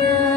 Андрія,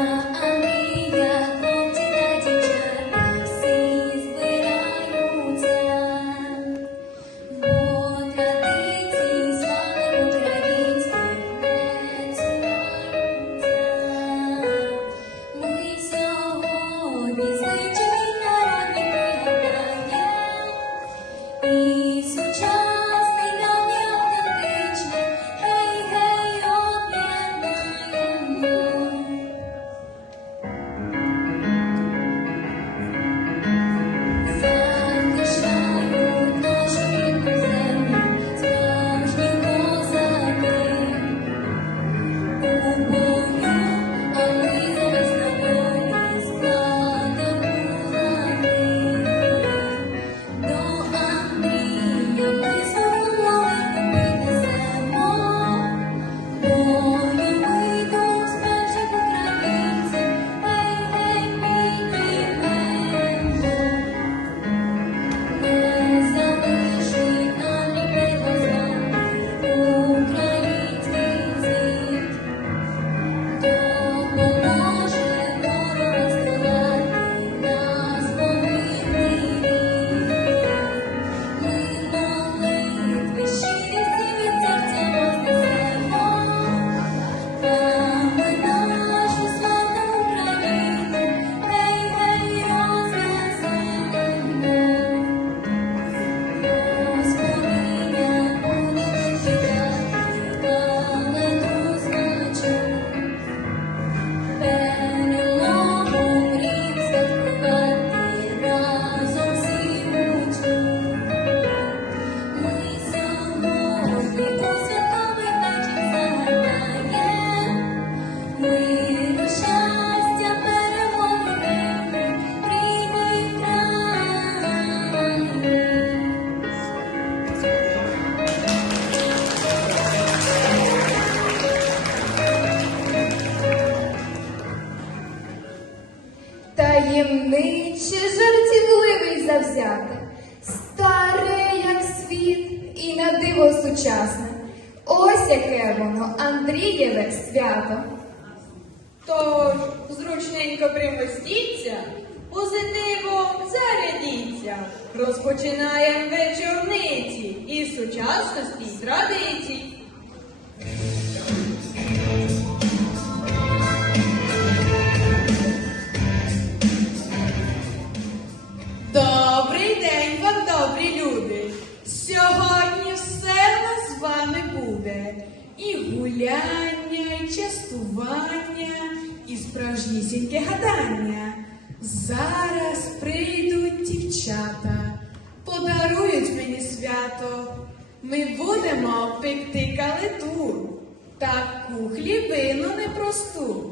таку хлібину непросту.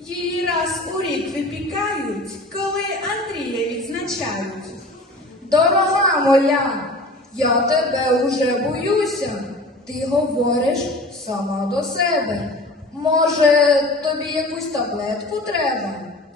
Її раз у рік випікають, коли Андрія відзначають. Дорога моя, я тебе уже боюся. Ти говориш сама до себе. Може, тобі якусь таблетку треба?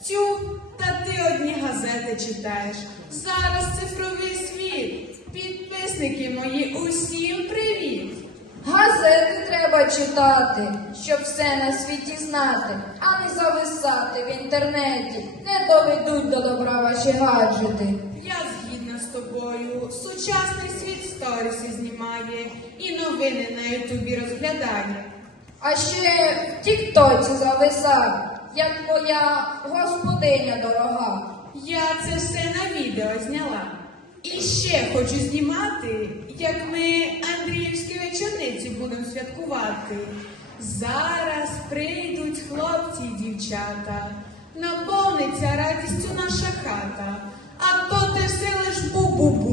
Тю, та ти одні газети читаєш. Зараз цифровий світ. Підписники мої, усім привіт! Газети треба читати, щоб все на світі знати, а не зависати в інтернеті. Не доведуть до добра ваші гаджети. Я згідна з тобою. Сучасний світ сторіси знімає і новини на Ютубі розглядає. А ще в Тіктоці зависав, як моя господиня дорога. Я це все на відео зняла. І ще хочу знімати, як ми Андріївські вечорниці будемо святкувати. Зараз прийдуть хлопці і дівчата, наповниться радістю наша хата, а то те все лиш бу-бу-бу,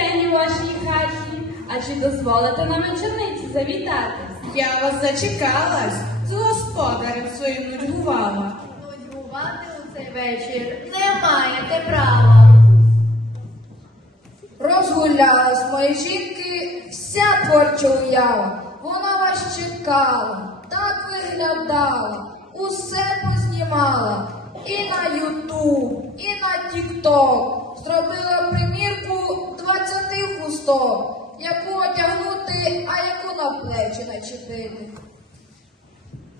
день у вашій хаті. А чи дозволите нам вечорниці завітати? Я вас зачекалась, з господарем своїм нудьгувала. Нудьгувати у цей вечір не маєте права. Розгулялась мої жінки вся творча уява. Вона вас чекала, так виглядала, усе познімала. І на Ютуб, і на Тікток. Зробила примірку 20 хусток, яку одягнути, а яку на плечі начепити.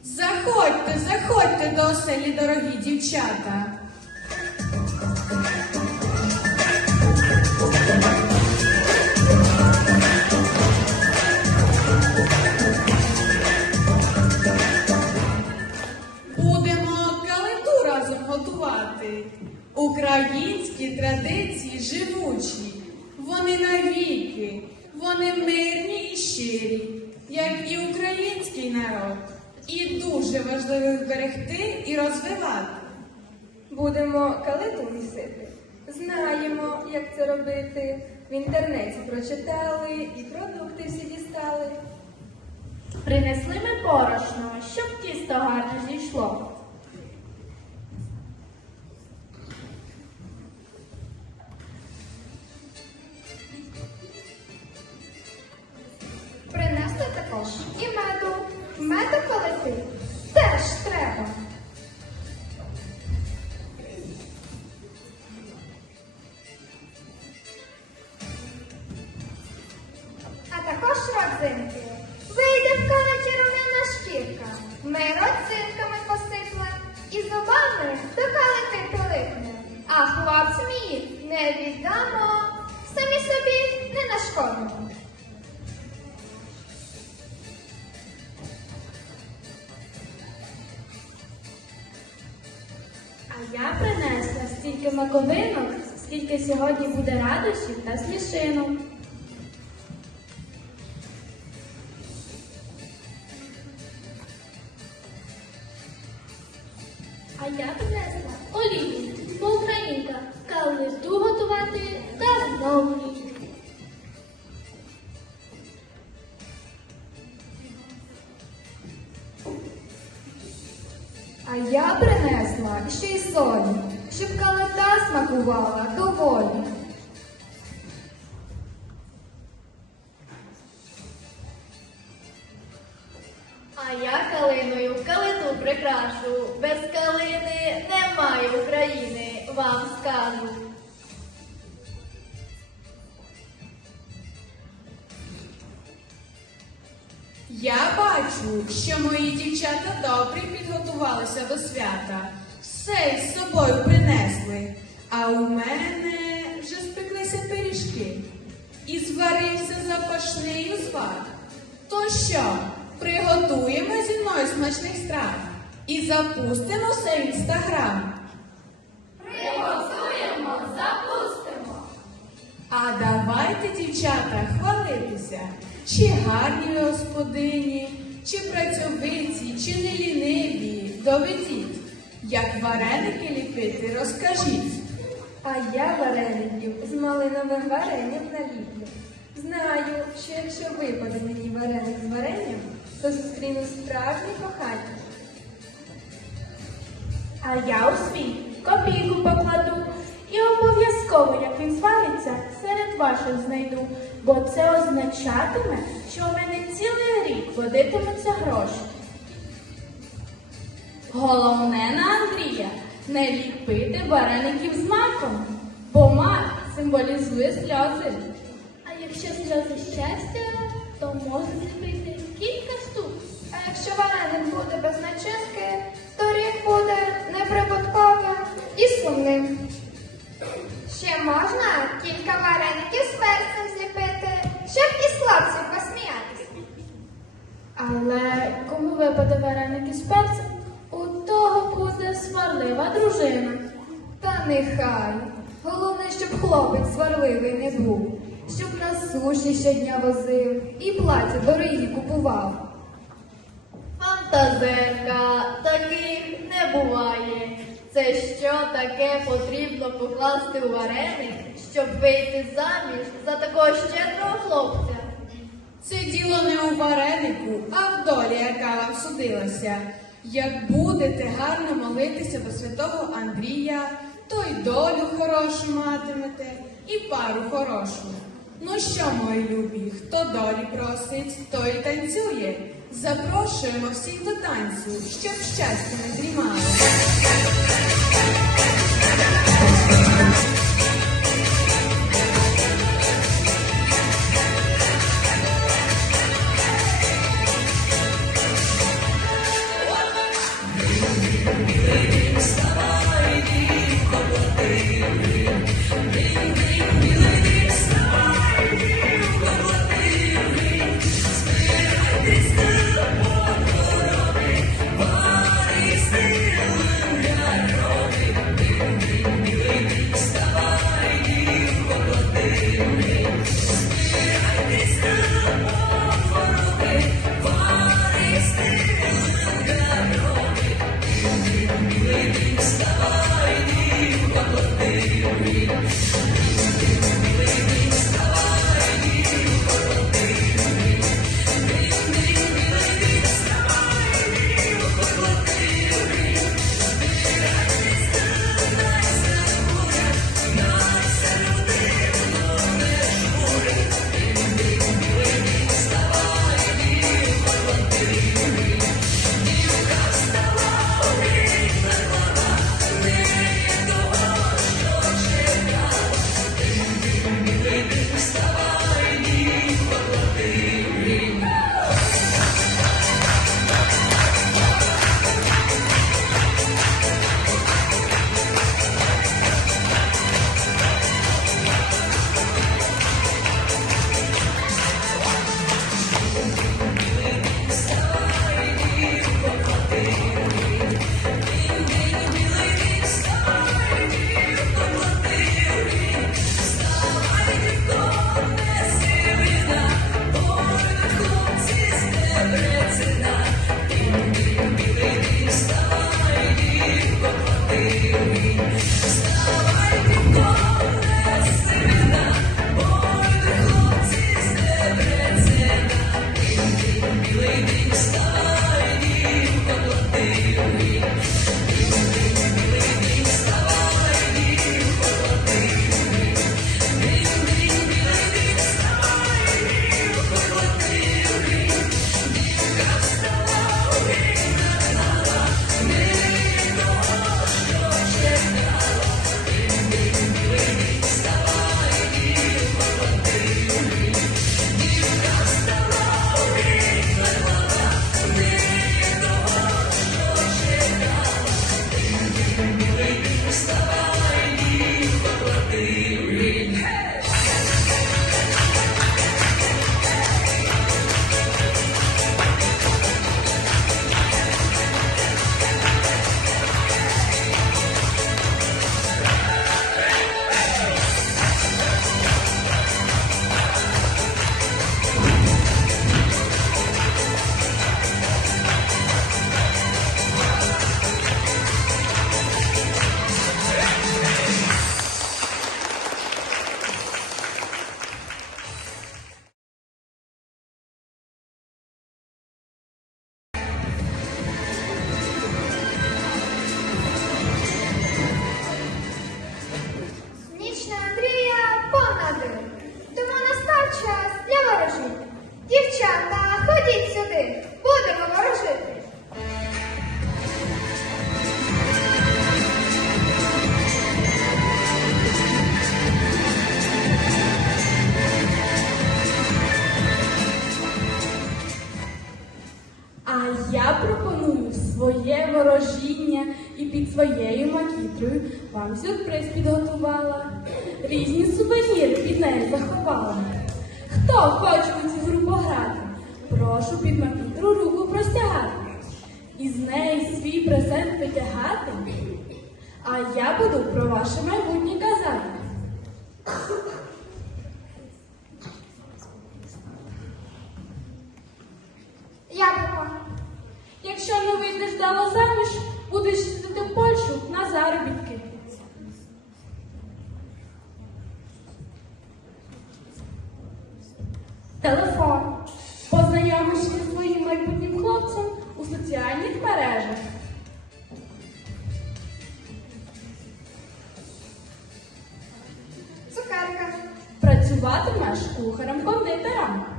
Заходьте, заходьте до оселі, дорогі дівчата. Українські традиції живучі, вони навіки, вони мирні і щирі, як і український народ. І дуже важливо їх берегти і розвивати. Будемо калиту місити. Знаємо, як це робити. В інтернеті прочитали і продукти всі дістали. Принесли ми борошно, щоб тісто гарно зійшло. Принесли також і меду. Меду полити теж треба. А також родзинки. Вийде в калиті румяна шкірка. Ми родзинками посиплем і зубами до калити прилипнем. А хлопцям її не віддамо, самі собі не нашкодимо. Стільки маковинок, скільки сьогодні буде радощів та смішинок. А я калиною калину прикрашу. Без калини немає України, вам скажу. Я бачу, що мої дівчата добре підготувалися до свята. Все із собою принесли. А у мене вже спеклися пиріжки. І зварився запашний узвар. То що, приготуємо зі мною смачних страв і запустимо все в інстаграм. Приготуємо, запустимо. А давайте, дівчата, хвалитися, чи гарні ви господині, чи працьовиті, чи не ліниві. Доведіть, як вареники ліпити, розкажіть. А я вареників з малиновим варенням наліплю. Знаю, що якщо випаде мені вареник з варенням, то зустріну справжнє кохання. А я у свій копійку покладу і обов'язково, як він звалиться, серед ваших знайду, бо це означатиме, що у мене цілий рік водитимуться гроші. Головне на Андрія не ліпити вареників з маком, бо мак символізує сльози. А якщо сльози щастя, то можна зліпити кілька штук. А якщо вареник буде без начинки, то рік буде неприбутковим і сумним. Ще можна кілька вареників з перцем зліпити, щоб із хлопців посміятися. Але кому випаде вареники з перцем, у того буде сварлива дружина. Та нехай. Головне, щоб хлопець сварливий не був, щоб на суші щодня возив і плаття дорогі купував. Фантазерка, таких не буває. Це що таке потрібно покласти у вареник, щоб вийти заміж за такого щедрого хлопця? Це діло не у варенику, а в долі, яка вам судилася. Як будете гарно молитися до святого Андрія, то й долю хорошу матимете, і пару хорошу. Ну що, мої любі, хто долі просить, той танцює. Запрошуємо всіх до танцю, щоб щастя не дрімало. Своє ворожіння і під своєю макітрою вам сюрприз підготувала. Різні сувеніри під нею заховала. Хто хоче у цю гру пограти? Прошу під макітру руку простягати. І з неї свій презент витягати. А я буду про ваше майбутнє казати. Яблуко. Якщо не вийдеш дала заміж, будеш їздити в Польщу на заробітки. Телефон. Познайомишся зі своїм майбутнім хлопцем у соціальних мережах. Цукерка. Працюватимеш кухарем-кондитером.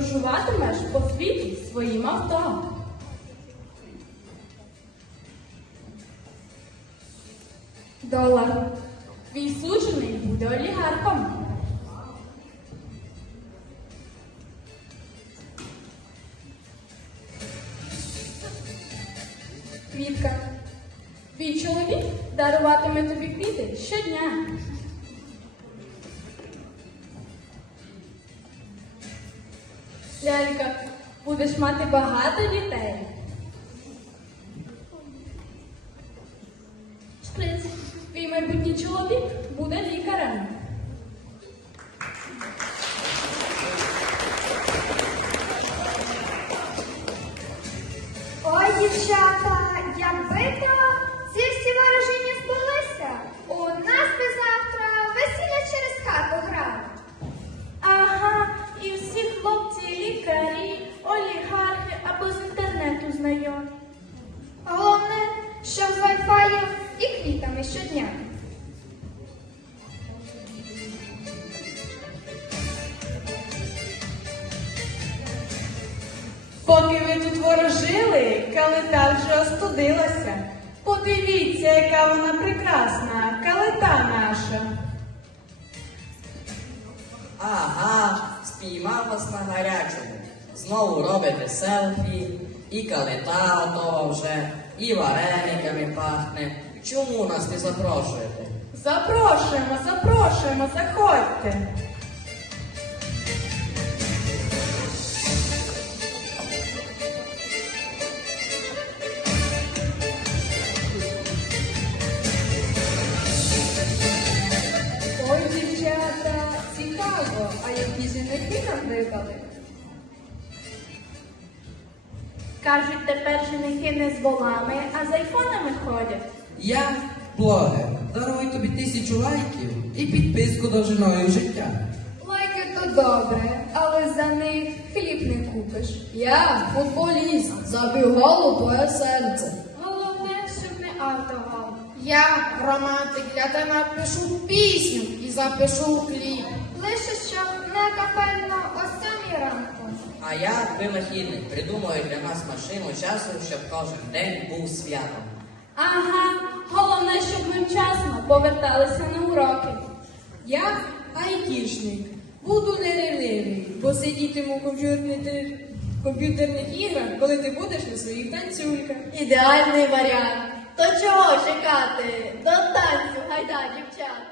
Подорожуватимеш по світі своїм авто. Долар. mate borrada de terra. Запрошуєте? Запрошуємо, запрошуємо, заходьте. Ой, дівчата, цікаво, а які жінки нам випали? Кажуть, тепер женихи не з волами, а з айфонами ходять. Я блогер. Дарую тобі тисячу лайків і підписку довжиною життя. Лайки то добре, але за них хліб не купиш. Я футболіст, забив голу твоє серце. Головне, щоб не автогол. Я романтик, я тебе напишу пісню і запишу кліп. Лише що не капельно о сьомій ранку. А я винахідник, придумаю для нас машину часу, щоб кожен день був святом. Ага, головне, щоб ми вчасно поверталися на уроки. Я айтішник. Буду нерівнивий, бо сидітиму в комп'ютерних іграх, коли ти будеш на своїх танцюльках. Ідеальний варіант. То чого чекати? До танцю, гайда, дівчата.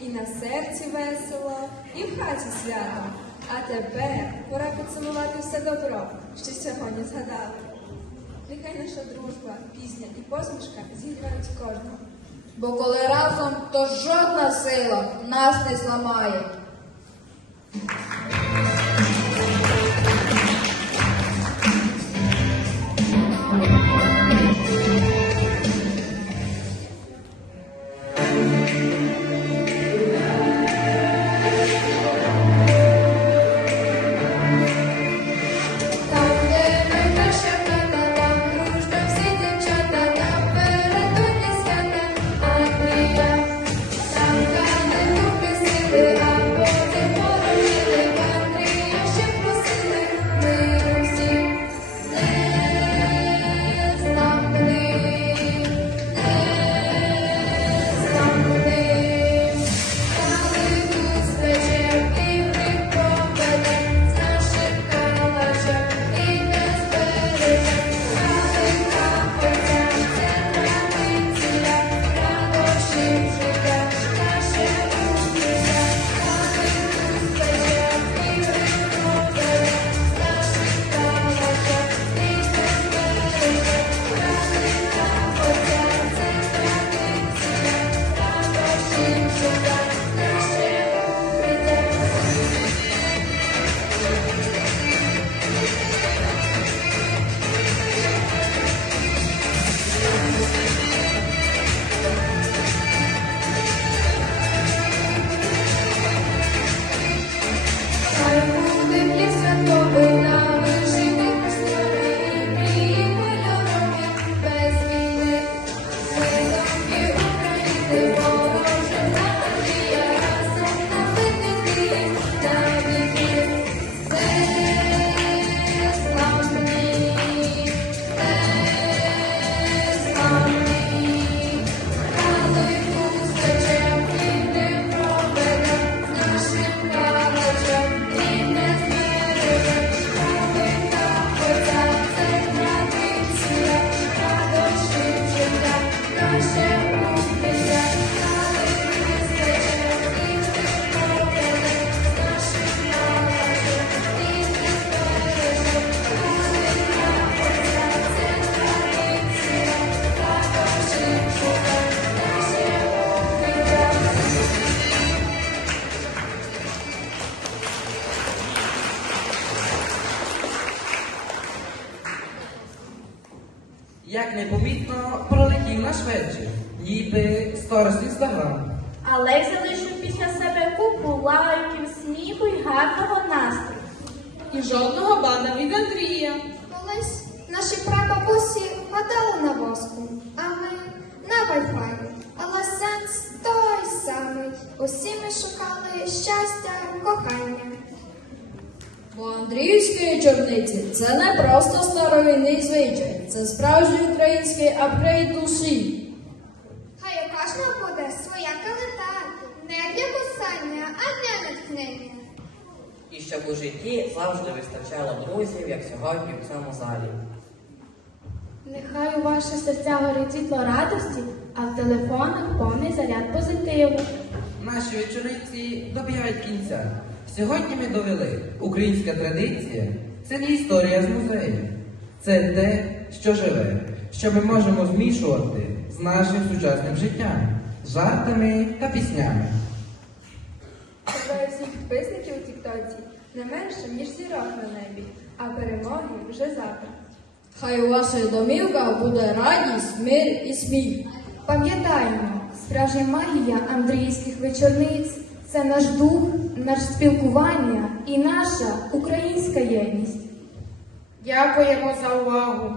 І на серці весело, і в хаті свято. А тепер пора підсумувати все добро, що сьогодні згадали. Нехай наша дружба, пісня і посмішка зіграють кожного. Бо коли разом, то жодна сила нас не зламає. Як непомітно пролетів наш вечір, ніби сторіс інстаграм. Але залишив після себе купу лайків, сміху і гарного настрою. І жодного бана від Андрія. Колись наші прабабусі гадали на воску, а ми на вайфай. Але сенс той самий. Усі ми шукали щастя, кохання. Бо Андріївські вечорниці це не просто старовинний звичай, це справжній український апгрейд душі. Хай у кожного буде своя калита, не для кусання, а для натхнення. І щоб у житті завжди вистачало друзів, як сьогодні в цьому залі. Нехай у ваші серця горить світло радості, а в телефонах повний заряд позитиву. Наші вечориці добігають кінця. Сьогодні ми довели, українська традиція це не історія з музею. Це те, що живе, що ми можемо змішувати з нашим сучасним життям, жартами та піснями. Бажаю всіх підписників у Тіктоці не менше, ніж зірок на небі, а перемоги вже завтра. Хай у ваших домівках буде радість, мир і сміх. Пам'ятаємо, справжня магія андріївських вечорниць це наш дух, наше спілкування і наша українська єдність. Дякуємо за увагу.